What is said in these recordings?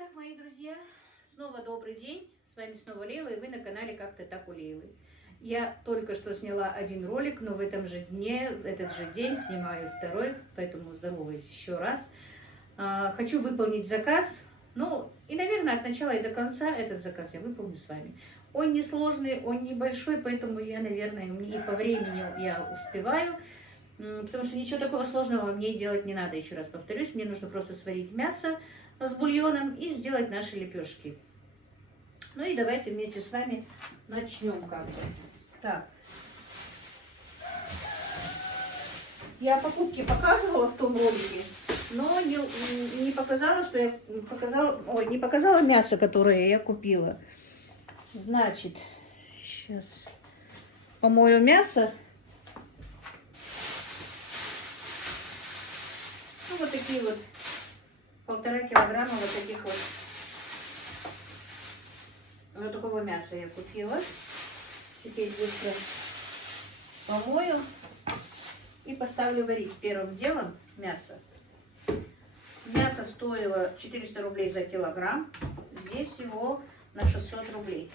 Итак, мои друзья, снова добрый день. С вами снова Лейла, и вы на канале «Как-то так у Лейлы». Я только что сняла один ролик, но в этот же день снимаю второй, поэтому здороваюсь еще раз. Хочу выполнить заказ, и, наверное, от начала и до конца этот заказ я выполню с вами. Он несложный, он небольшой, поэтому я, наверное, и по времени я успеваю, потому что ничего такого сложного мне делать не надо, еще раз повторюсь. Мне нужно просто сварить мясо с бульоном и сделать наши лепешки. Ну и давайте вместе с вами начнем как-то. Так. Я покупки показывала в том ролике, но не показала, что я не показала мясо, которое я купила. Значит, сейчас помою мясо. Ну, вот такие вот 1,5 килограмма вот таких вот такого мяса я купила. Теперь быстро помою и поставлю варить. Первым делом мясо. Мясо стоило 400 рублей за килограмм. Здесь его на 600 рублей.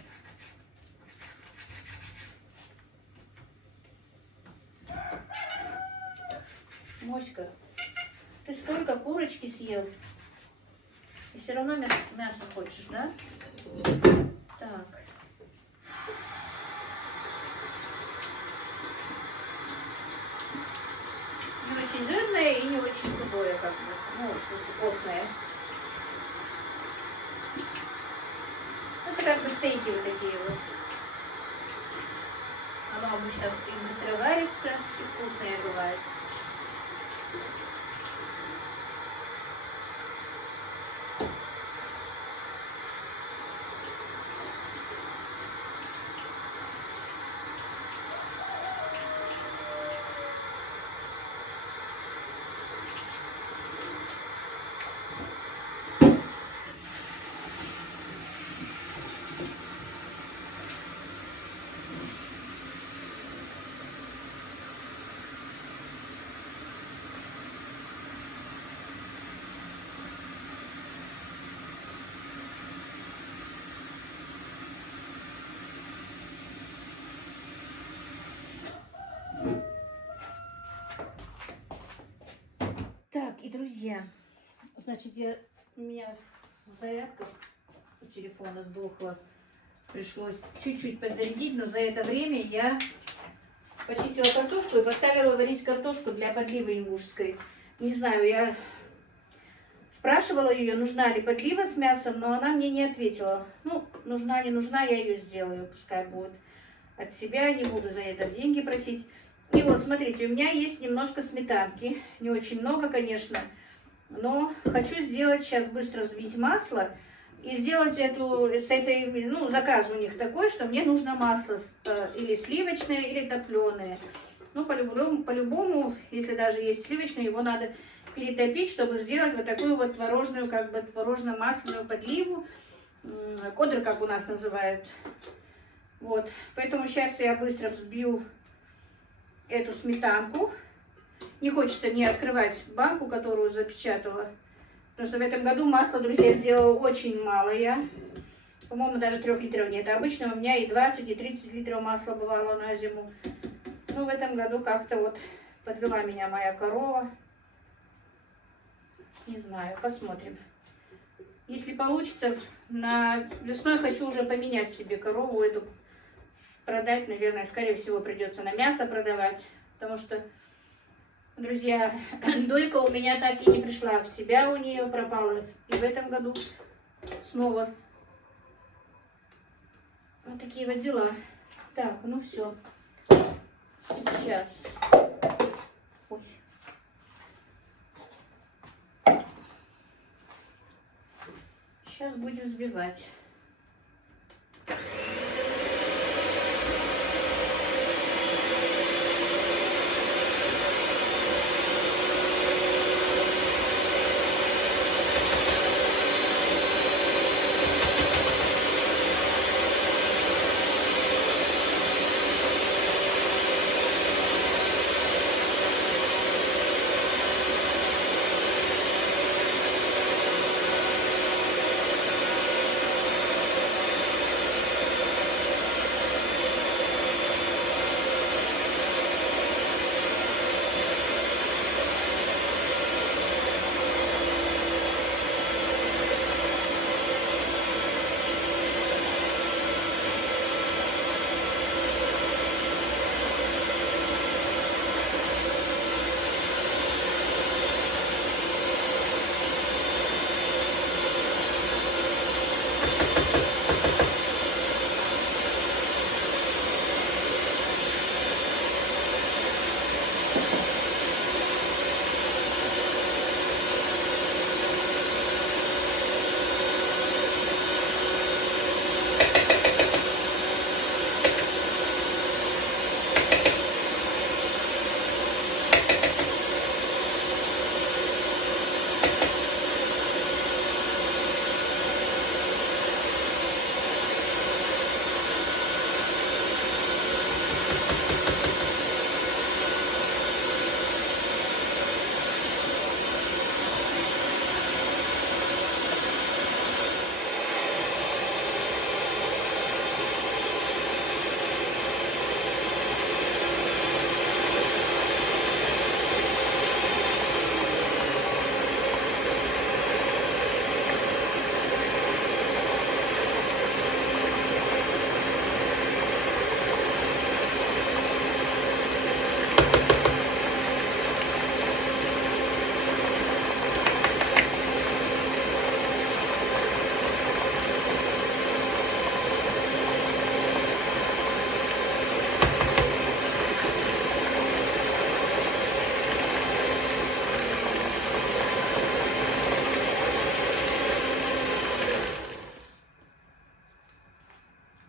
Моська, ты столько курочки съел? И все равно мясо хочешь, да? Так. Не очень жирное и не очень худое, как бы. Ну, в смысле, постное. Это как бы стейки вот такие вот. Оно обычно и быстро варится, и вкусное бывает. Так, и, друзья, значит, у меня зарядка у телефона сдохла. Пришлось чуть-чуть подзарядить, но за это время я почистила картошку и поставила варить картошку для подливы ингушской. Не знаю, я спрашивала ее, нужна ли подлива с мясом, но она мне не ответила. Ну, нужна, не нужна, я ее сделаю, пускай будет. От себя не буду за это деньги просить. И вот, смотрите, у меня есть немножко сметанки. Не очень много, конечно. Но хочу сделать, сейчас быстро взбить масло. И сделать заказ у них такой, что мне нужно масло или сливочное, или топленое. Ну, по-любому, если даже есть сливочное, его надо перетопить, чтобы сделать вот такую вот творожную, как бы творожно-масляную подливу. Кодр, как у нас называют. Вот, поэтому сейчас я быстро взбью эту сметанку. Не хочется не открывать банку, которую запечатала. Потому что в этом году масла, друзья, сделала очень мало я. По-моему, даже 3 литров нет. Обычно у меня и 20, и 30 литров масла бывало на зиму. Но в этом году как-то вот подвела меня моя корова. Не знаю, посмотрим. Если получится, весной хочу уже поменять себе корову эту. Продать, наверное, скорее всего, придется на мясо продавать, потому что, друзья, дойка у меня так и не пришла в себя, у нее пропала. И в этом году снова вот такие вот дела. Так, ну все. Сейчас. Ой. Сейчас будем взбивать.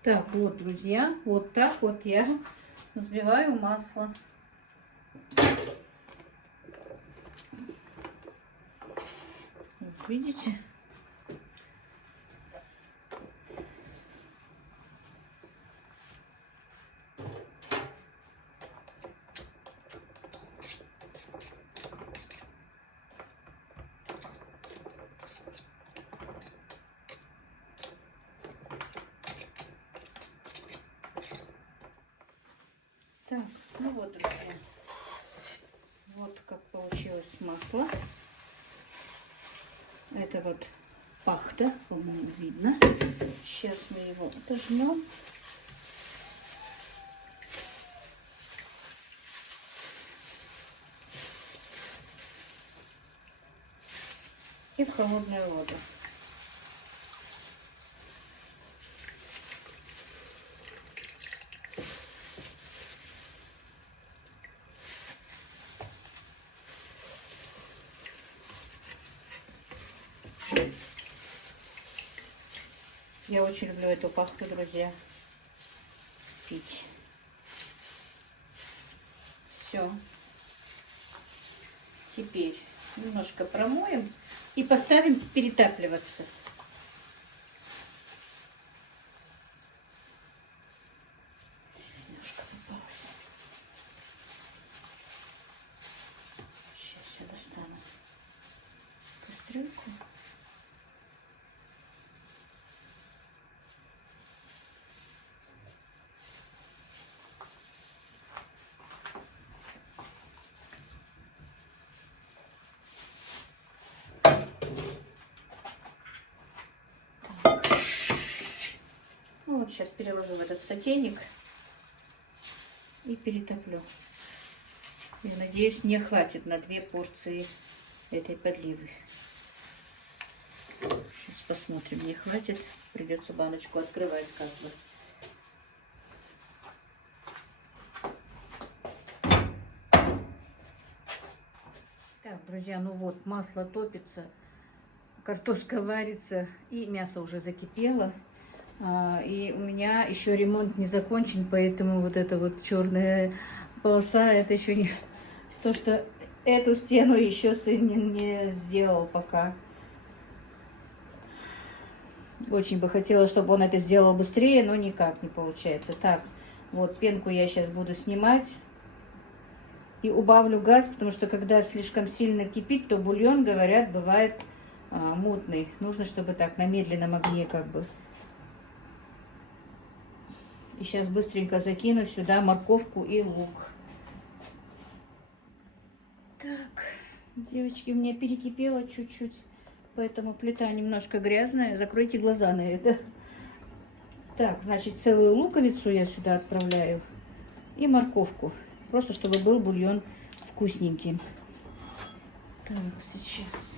Так, вот, друзья, вот так вот я взбиваю масло. Вот, видите? Так, ну вот, друзья, вот как получилось масло. Это вот пахта, по-моему, видно. Сейчас мы его отожмем. И в холодную воду. Я очень люблю эту пахту, друзья, пить. Все. Теперь немножко промоем и поставим перетапливаться. Немножко попалось. Сейчас я достану кастрюльку. Ну, вот сейчас переложу в этот сотейник и перетоплю. Я надеюсь, мне хватит на 2 порции этой подливы. Сейчас посмотрим, мне хватит. Придется баночку открывать как бы. Так, друзья, ну вот, масло топится, картошка варится и мясо уже закипело. И у меня еще ремонт не закончен, поэтому вот эта вот черная полоса, это еще не то, что эту стену еще сын не сделал пока. Очень бы хотела, чтобы он это сделал быстрее, но никак не получается. Так, вот пенку я сейчас буду снимать и убавлю газ, потому что когда слишком сильно кипит, то бульон, говорят, бывает мутный. Нужно, чтобы так на медленном огне как бы. И сейчас быстренько закину сюда морковку и лук. Так, девочки, у меня перекипело чуть-чуть, поэтому плита немножко грязная. Закройте глаза на это. Так, значит, целую луковицу я сюда отправляю и морковку. Просто чтобы был бульон вкусненьким. Так, сейчас.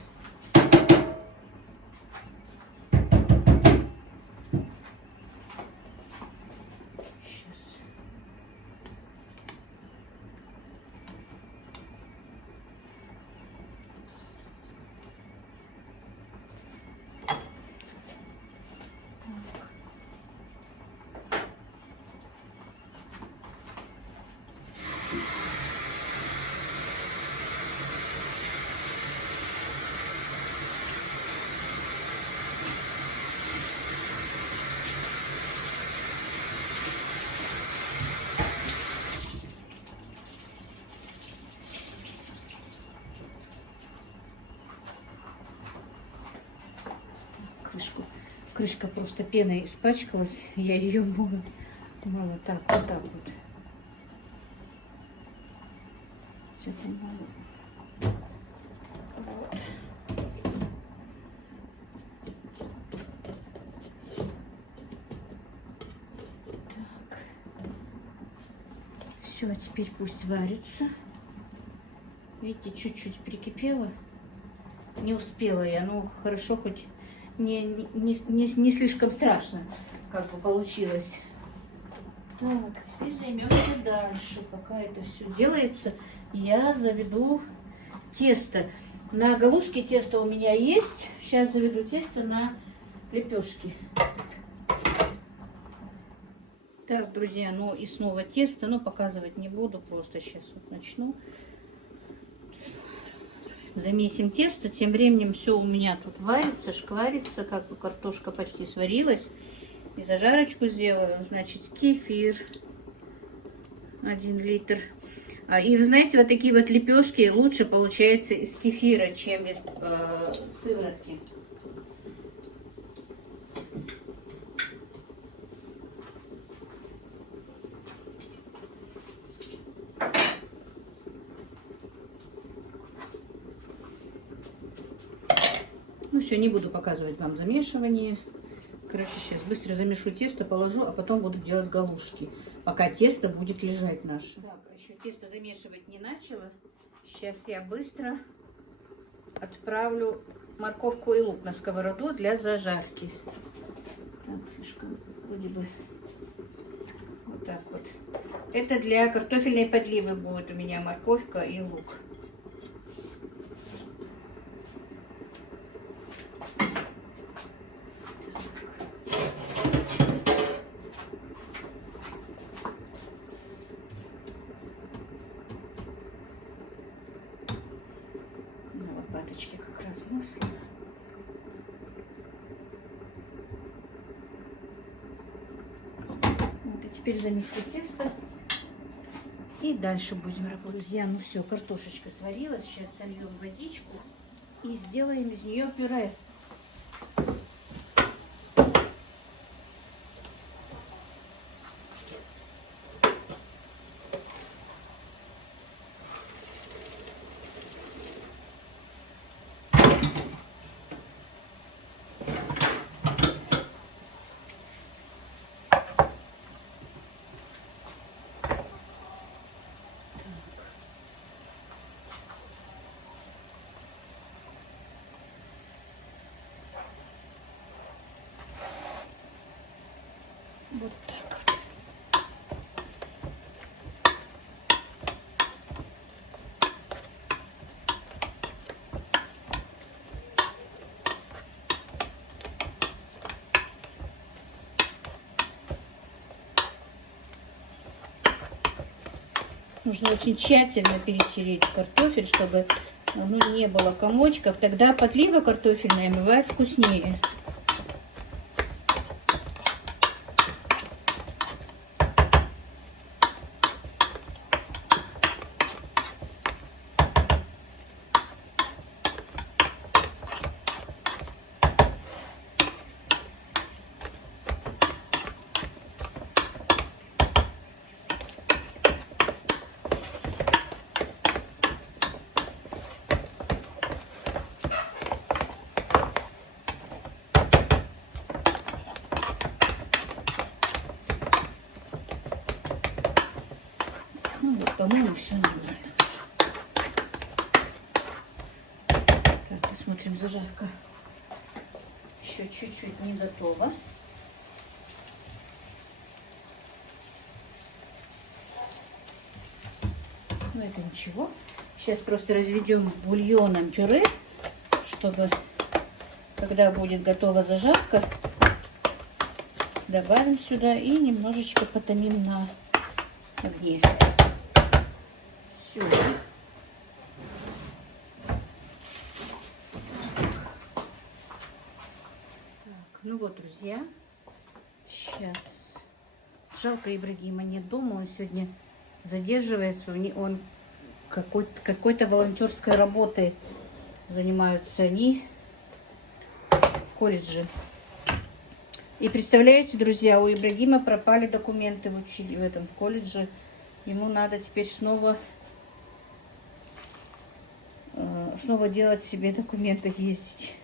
Крышка просто пеной испачкалась, я ее мыла так, вот так вот. Вот. Так. Все, теперь пусть варится. Видите, чуть-чуть прикипело. Не успела я, ну хорошо, хоть не слишком страшно, как бы получилось. Так, теперь займемся дальше. Пока это все делается, я заведу тесто. На галушке тесто у меня есть. Сейчас заведу тесто на лепешки. Так, друзья, ну и снова тесто, но показывать не буду, просто сейчас вот начну. Замесим тесто, тем временем все у меня тут варится, шкварится, как бы картошка почти сварилась. И зажарочку сделаю, значит, кефир 1 литр. И вы знаете, вот такие вот лепешки лучше получается из кефира, чем из сыворотки. Ну все, не буду показывать вам замешивание. Короче, сейчас быстро замешу тесто, положу, а потом буду делать галушки. Пока тесто будет лежать наше. Так, еще тесто замешивать не начала. Сейчас я быстро отправлю морковку и лук на сковороду для зажарки. Так, слишком вроде бы вот так вот. Это для картофельной подливы будет у меня морковка и лук. Лопаточки как раз масло. Вот, и теперь замешу тесто. И дальше будем работать. Друзья, ну все, картошечка сварилась. Сейчас сольем водичку и сделаем из нее пюре. Вот так вот. Нужно очень тщательно перетереть картофель, чтобы не было комочков. Тогда подлива картофельная бывает вкуснее. Ну вот, по-моему, все нормально. Так, посмотрим, зажарка еще чуть-чуть не готова. Но это ничего. Сейчас просто разведем бульоном пюре, чтобы, когда будет готова зажарка, добавим сюда и немножечко потомим на огне. Все. Так, ну вот, друзья, сейчас. Жалко, Ибрагима нет дома, он сегодня задерживается, он какой-то волонтерской работой занимаются они в колледже. И представляете, друзья, у Ибрагима пропали документы в колледже. Ему надо теперь снова делать себе документы, ездить.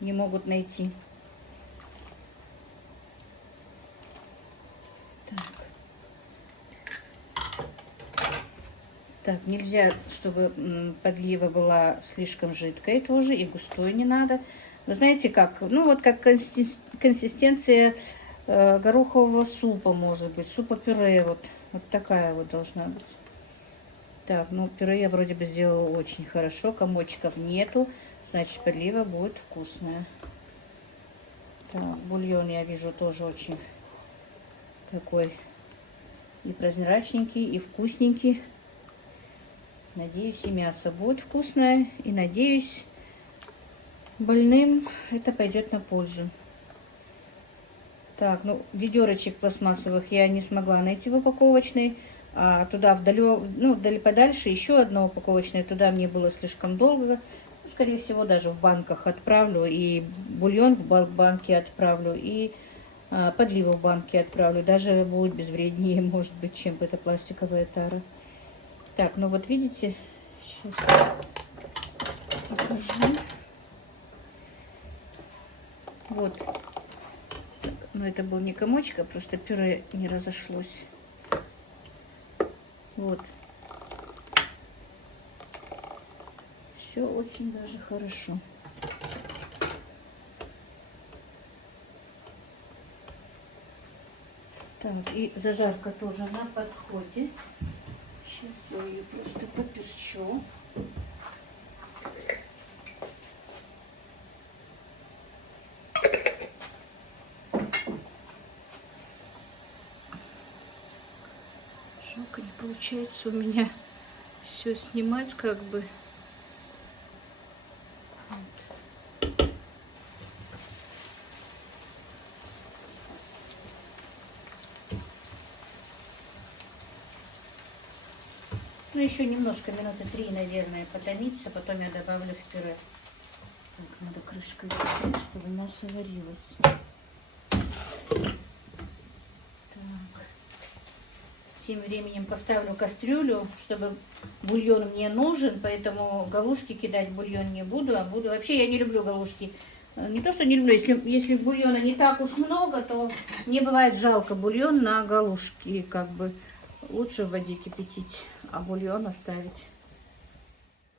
Не могут найти. Так, нельзя, чтобы подлива была слишком жидкой тоже, и густой не надо. Вы знаете как? Ну вот как консистенция горохового супа может быть, супа-пюре, вот такая вот должна быть. Так, ну пюре я вроде бы сделала очень хорошо, комочков нету, значит подлива будет вкусная. Так, бульон я вижу тоже очень Такой и прозрачненький, и вкусненький. Надеюсь, и мясо будет вкусное. И надеюсь, больным это пойдет на пользу. Так, ну, ведерочек пластмассовых я не смогла найти в упаковочной. А туда вдали подальше еще одно упаковочное. Туда мне было слишком долго. Скорее всего, даже в банках отправлю. И бульон в банке отправлю. И подливу в банке отправлю. Даже будет безвреднее, может быть, чем эта пластиковая тара. Так, ну вот видите. Сейчас покажу. Вот. Но это был не комочек, а просто пюре не разошлось. Вот. Все очень даже хорошо. Так, и зажарка тоже на подходе. Сейчас я ее просто поперчу. Жалко, не получается у меня все снимать как бы. Вот. Ну, еще немножко, минуты 3, наверное, потомится, потом я добавлю в пюре. Так, надо крышкой закрыть, чтобы мясо варилось. Тем временем поставлю кастрюлю, чтобы бульон мне нужен, поэтому галушки кидать в бульон не буду, а буду... Вообще я не люблю галушки. Не то, что не люблю, если бульона не так уж много, то мне бывает жалко бульон на галушки, как бы лучше в воде кипятить, а бульон оставить.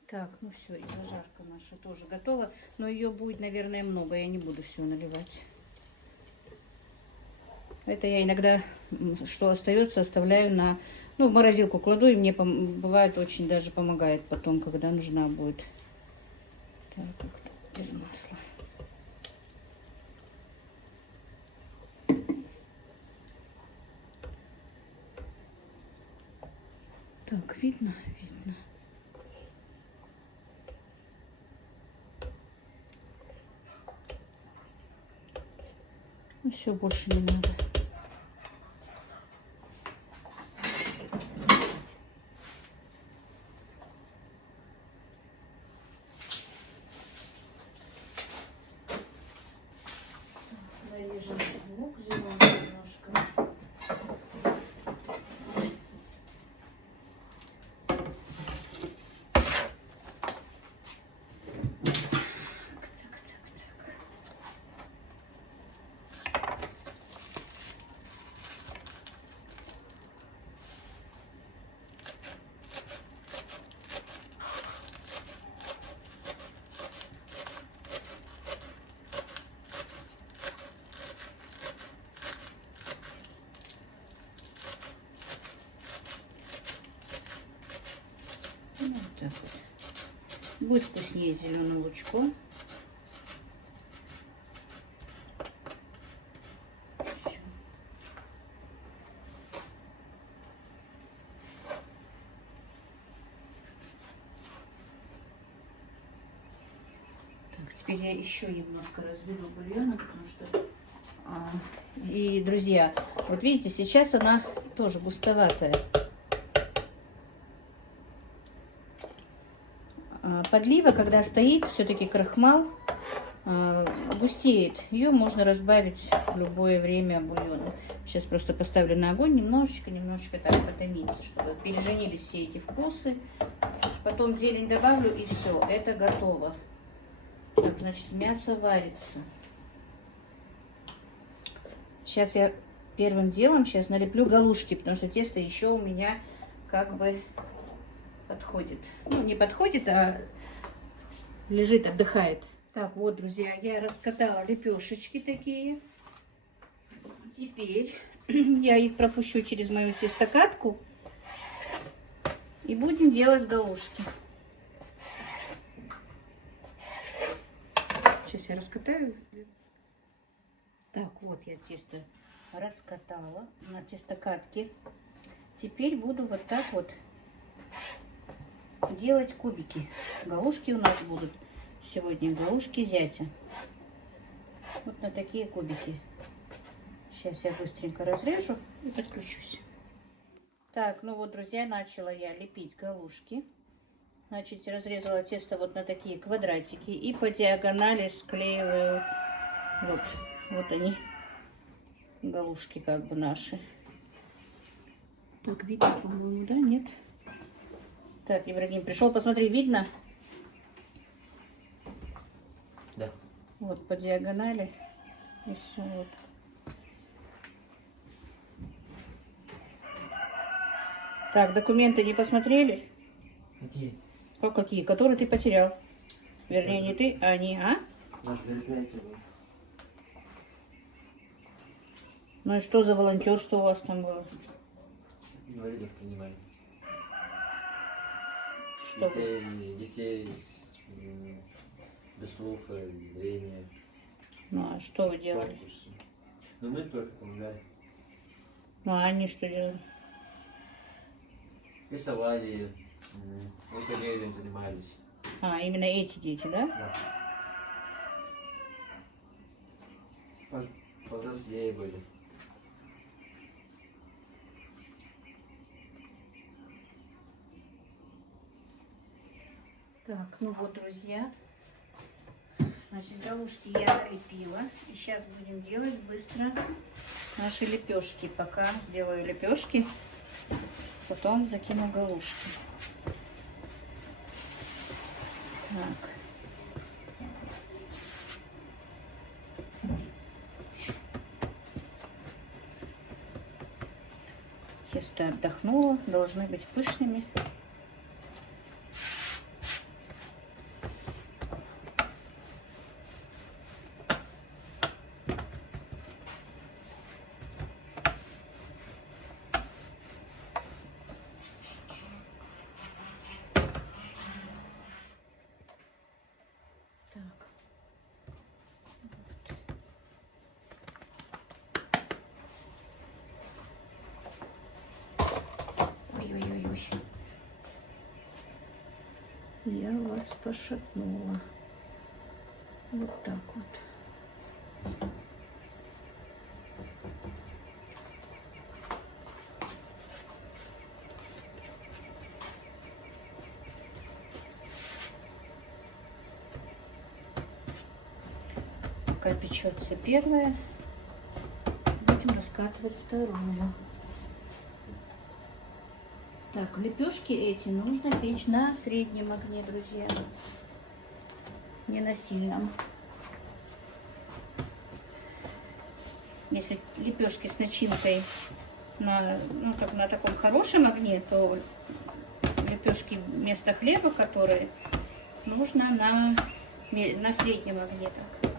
Так, ну все, и зажарка наша тоже готова, но ее будет, наверное, много, я не буду все наливать. Это я иногда, что остается, оставляю в морозилку кладу, и мне бывает очень даже помогает потом, когда нужна будет. Так, без масла. Так, видно? Видно. Ну, все, больше не надо. Нарежем лук зеленый немножко. Вот так вот. Будет вкуснее с зеленым лучком. Теперь я еще немножко разведу бульона, потому что... И, друзья, вот видите, сейчас она тоже густоватая. Подлива, когда стоит, все-таки крахмал густеет. Ее можно разбавить в любое время бульона. Сейчас просто поставлю на огонь немножечко так потомиться, чтобы переженились все эти вкусы. Потом зелень добавлю, и все, это готово. Так, значит, мясо варится. Сейчас я первым делом налеплю галушки, потому что тесто еще у меня как бы подходит. Ну, не подходит, а лежит, отдыхает. Так, вот, друзья, я раскатала лепешечки такие. Теперь я их пропущу через мою тестокатку и будем делать галушки. Сейчас я раскатаю. Так, вот я тесто раскатала на тестокатке. Теперь буду вот так вот делать кубики. Галушки у нас будут сегодня, галушки зятя. Вот на такие кубики. Сейчас я быстренько разрежу и подключусь. Так, ну вот, друзья, начала я лепить галушки. Значит, разрезала тесто вот на такие квадратики и по диагонали склеиваю. Вот они, галушки как бы наши. Так, видно, по-моему, да? Нет? Так, Ибрагим пришел, посмотри, видно? Да. Вот по диагонали. И все, вот. Так, документы не посмотрели? Какие? Как какие? Которые ты потерял. Вернее, не ты, а они, а? Наше мероприятие было. Ну и что за волонтерство у вас там было? Инвалидов принимали. Что вы? Детей без слуха, зрения. Ну а что вы делали? Конкурсы. Ну мы только помогали. Ну а они что делали? Рисовали, рукоделием занимались. А, именно эти дети, да? Да. Повзрослее были. Так, ну вот, друзья. Значит, галушки я налепила. И сейчас будем делать быстро наши лепешки. Пока сделаю лепешки, потом закину галушки. Так. Тесто отдохнуло, должны быть пышными. Так. Ой-ой-ой. Я вас пошатнула. Вот так вот. Пока печется первое, будем раскатывать вторую. Так, лепешки эти нужно печь на среднем огне, друзья, не на сильном. Если лепешки с начинкой на, ну, как на таком хорошем огне, то лепешки вместо хлеба, которые нужно на среднем огне. Так.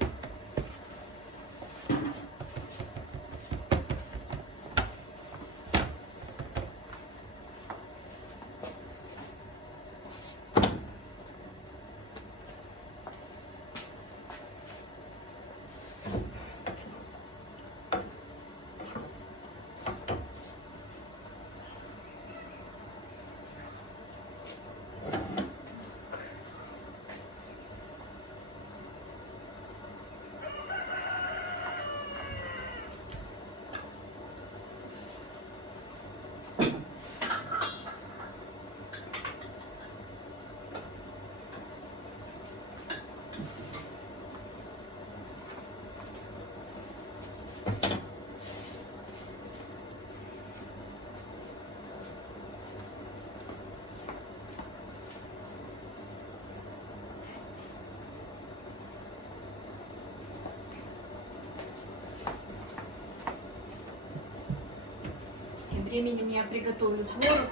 Тем временем я приготовлю творог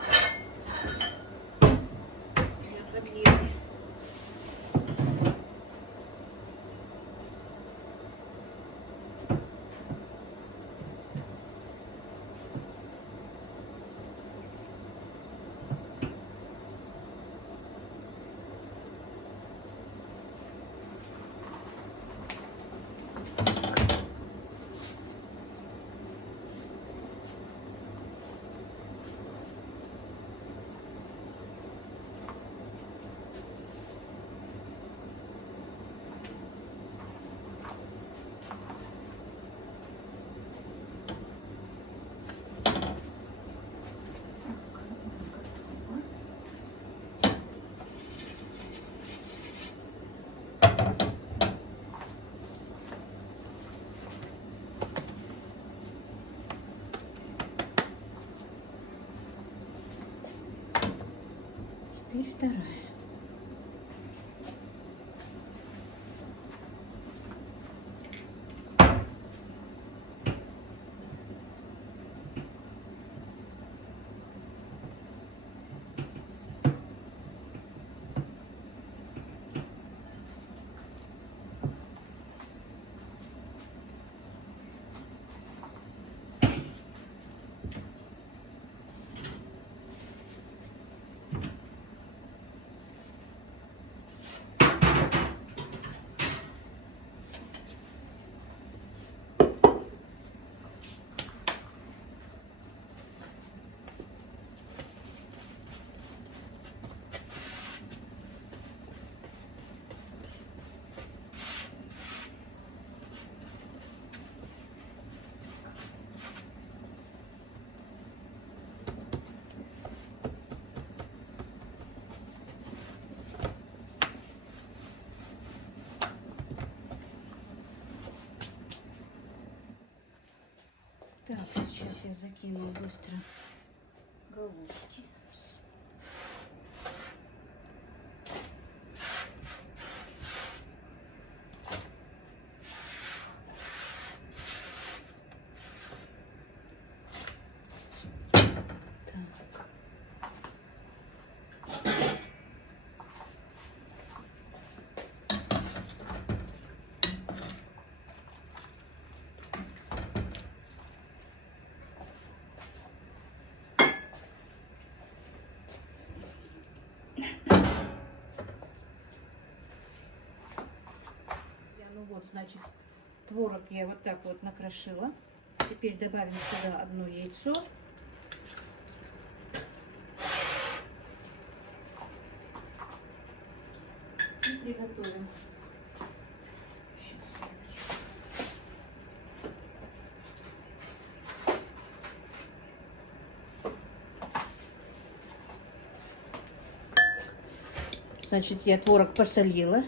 для подливки. вторая. Так, сейчас я закину быстро галушки. Ну вот, значит, творог я вот так вот накрошила. Теперь добавим сюда одно яйцо. И приготовим. Значит, я творог посолила.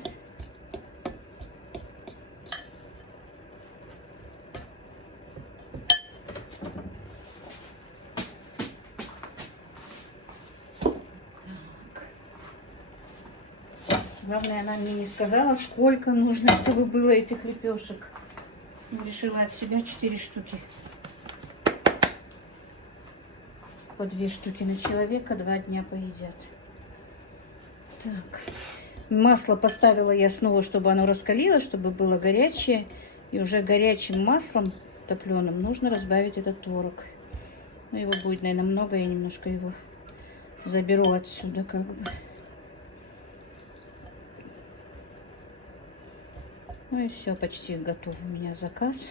Главное, она мне не сказала, сколько нужно, чтобы было этих лепешек. Решила от себя 4 штуки. По 2 штуки на человека, 2 дня поедят. Так. Масло поставила я снова, чтобы оно раскалилось, чтобы было горячее. И уже горячим маслом топленым нужно разбавить этот творог. Но его будет, наверное, много. Я немножко его заберу отсюда, как бы. Ну и все, почти готов у меня заказ.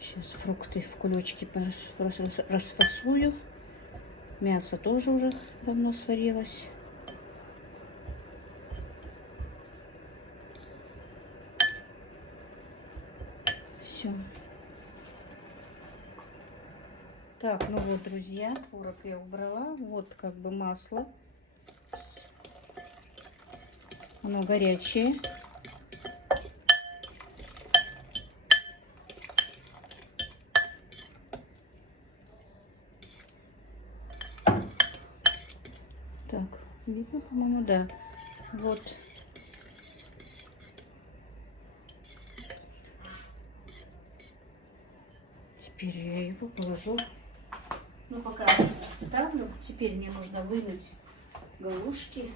Сейчас фрукты в кулечки расфасую. Мясо тоже уже давно сварилось. Все. Так, ну вот, друзья, творог я убрала. Вот как бы масло. Оно горячее. Так, видно, по-моему, да. Вот. Теперь я его положу. Ну, пока ставлю. Теперь мне нужно вынуть галушки.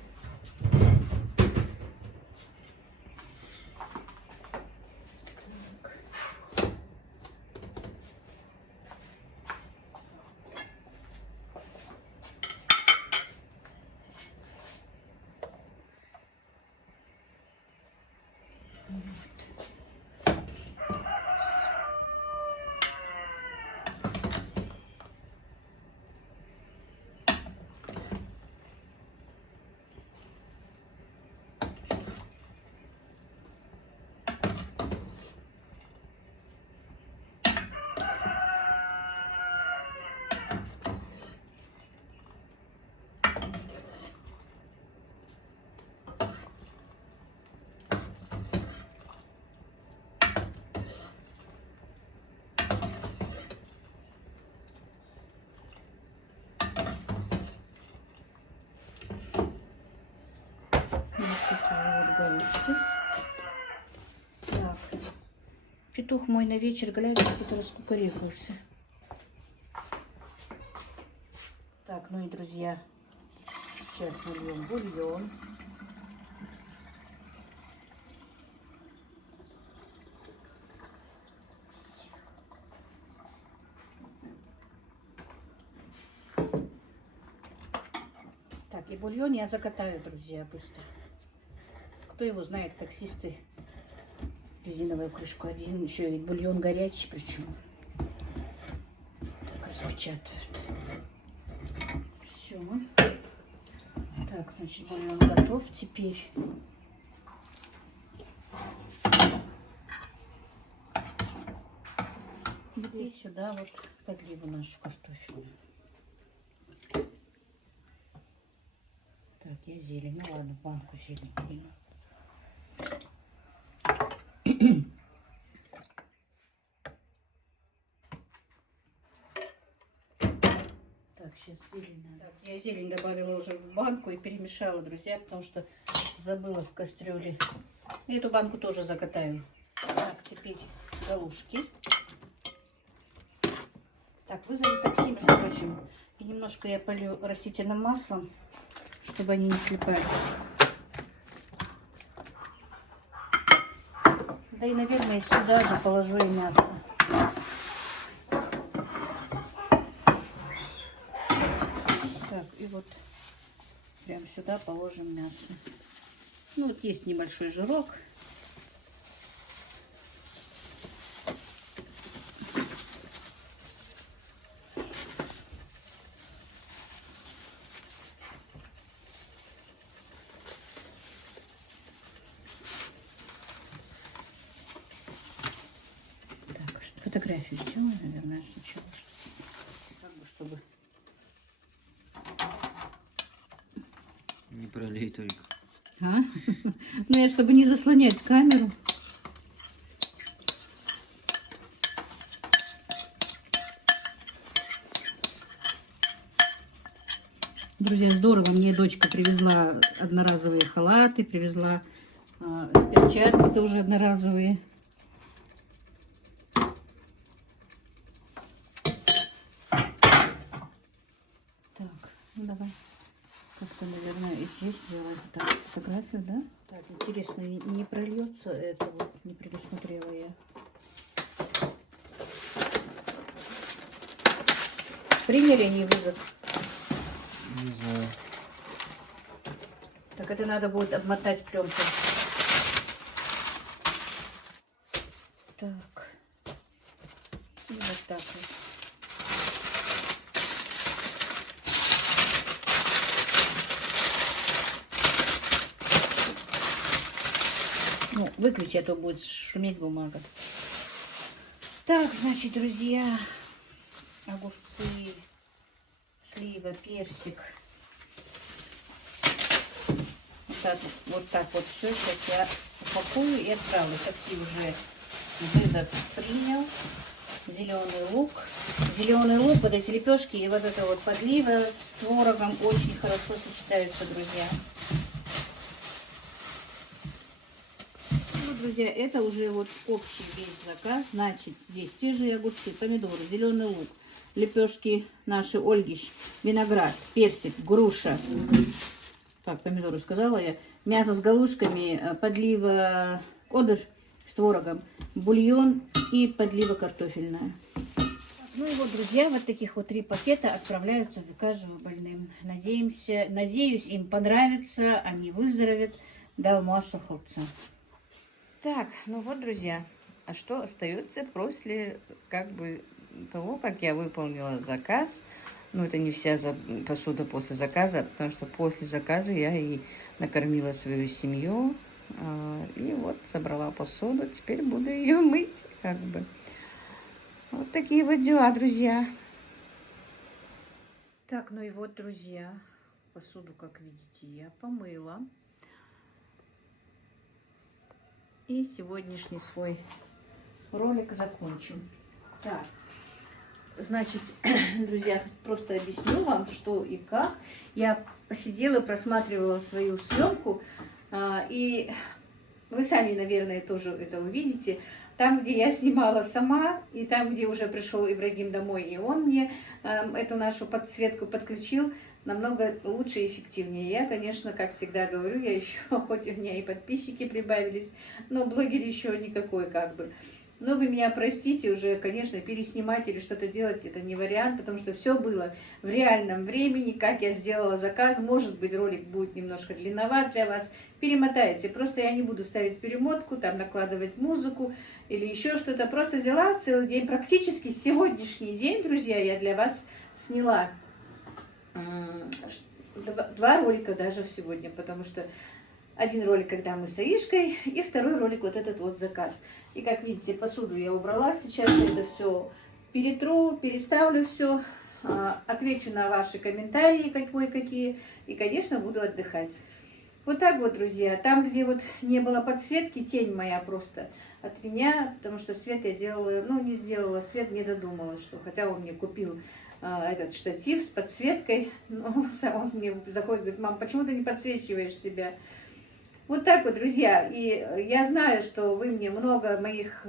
Петух мой на вечер, глядя, что-то раскукарекался. Так, ну и, друзья, сейчас нальем бульон. Так, и бульон я закатаю, друзья, быстро. Кто его знает, таксисты резиновую крышку один, еще и бульон горячий, причем так распечатают. Все. Так, значит, бульон готов. Теперь и сюда вот подливу нашу картофельную. Так, я зелень. Ну ладно, в банку зелень кину. Так, сейчас зелень надо. Так, я зелень добавила уже в банку и перемешала, друзья, потому что забыла в кастрюле. И эту банку тоже закатаю. Так, теперь галушки. Так, вызову такси, между прочим. И немножко я полью растительным маслом, чтобы они не слипались. Да и, наверное, сюда же положу и мясо. Так, и вот прям сюда положим мясо. Ну, вот есть небольшой жирок. Фотографию сделаю, наверное, сначала, как бы, чтобы Не пролей только. Ну, я чтобы не заслонять камеру. Друзья, здорово. Мне дочка привезла одноразовые халаты, привезла перчатки тоже одноразовые. Ну, давай как-то, наверное, и здесь сделать так, фотографию, да? Так, интересно, не прольется это, вот, не предусмотрела я. Приняли они вызов? Не знаю. Так, это надо будет обмотать пленкой. Так. И вот так вот. Ну, выключи, а то будет шуметь бумага. Так, значит, друзья, огурцы, слива, персик. Вот так вот все. Сейчас я упакую и отправлю. Такси уже вызов принял. Зеленый лук. Зеленый лук, вот эти лепешки и вот это вот подлива с творогом очень хорошо сочетаются, друзья. Друзья, это уже вот общий весь заказ. Значит, здесь свежие огурцы, помидоры, зеленый лук, лепешки наши Ольгиш, виноград, персик, груша. Так, помидоры сказала я. Мясо с галушками, подлива кодр с творогом, бульон и подлива картофельная. Ну и вот, друзья, вот таких вот 3 пакета отправляются в каждому больным. Надеюсь, им понравится, они выздоровеют. Да, Маша хлопца. Так, ну вот, друзья, а что остается после, того, как я выполнила заказ? Ну, это не вся посуда после заказа, потому что после заказа я и накормила свою семью. И вот собрала посуду, теперь буду ее мыть, Вот такие вот дела, друзья. Так, ну и вот, друзья, посуду, как видите, я помыла. И сегодняшний свой ролик закончим. Так, значит, друзья, просто объясню вам, что и как. Я посидела, просматривала свою съемку и вы сами, наверное, тоже это увидите. Там, где я снимала сама, и там, где уже пришел Ибрагим домой, и он мне эту нашу подсветку подключил, намного лучше и эффективнее. Я, конечно, как всегда говорю, я еще, хоть у меня и подписчики прибавились, но блогер еще никакой как бы. Но вы меня простите, уже, конечно, переснимать или что-то делать, это не вариант, потому что все было в реальном времени, как я сделала заказ. Может быть, ролик будет немножко длинноват для вас. Перемотайте. Просто я не буду ставить перемотку, там накладывать музыку или еще что-то. Просто взяла целый день, практически сегодняшний день, друзья, я для вас сняла 2 ролика даже сегодня, потому что один ролик, когда мы с Аишкой, и второй ролик вот этот вот заказ. И как видите, посуду я убрала, сейчас я это все перетру, переставлю все, отвечу на ваши комментарии, какие, и, конечно, буду отдыхать. Вот так вот, друзья, там, где вот не было подсветки, тень моя просто от меня, потому что свет я делала, ну, не сделала свет, не додумалась, что, хотя он мне купил этот штатив с подсветкой, но сам он мне заходит, говорит: мам, почему ты не подсвечиваешь себя? Вот так вот, друзья, и я знаю, что вы мне много моих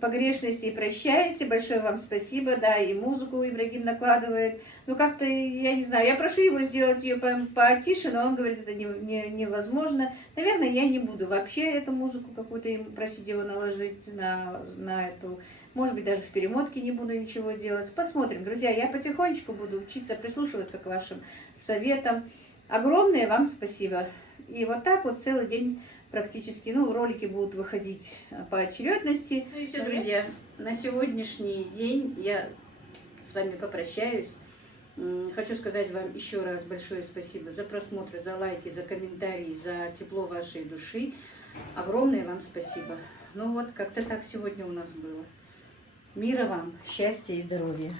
погрешностей прощаете, большое вам спасибо, да, и музыку Ибрагим накладывает, но как-то, я не знаю, я прошу его сделать ее потише, но он говорит, это невозможно. Наверное, я не буду вообще эту музыку какую-то просить его наложить на эту, может быть, даже в перемотке не буду ничего делать. Посмотрим, друзья, я потихонечку буду учиться прислушиваться к вашим советам. Огромное вам спасибо. И вот так вот целый день практически, ну, ролики будут выходить по очередности. Ну и все, друзья, на сегодняшний день я с вами попрощаюсь. Хочу сказать вам еще раз большое спасибо за просмотры, за лайки, за комментарии, за тепло вашей души. Огромное вам спасибо. Ну вот, как-то так сегодня у нас было. Мира вам, счастья и здоровья.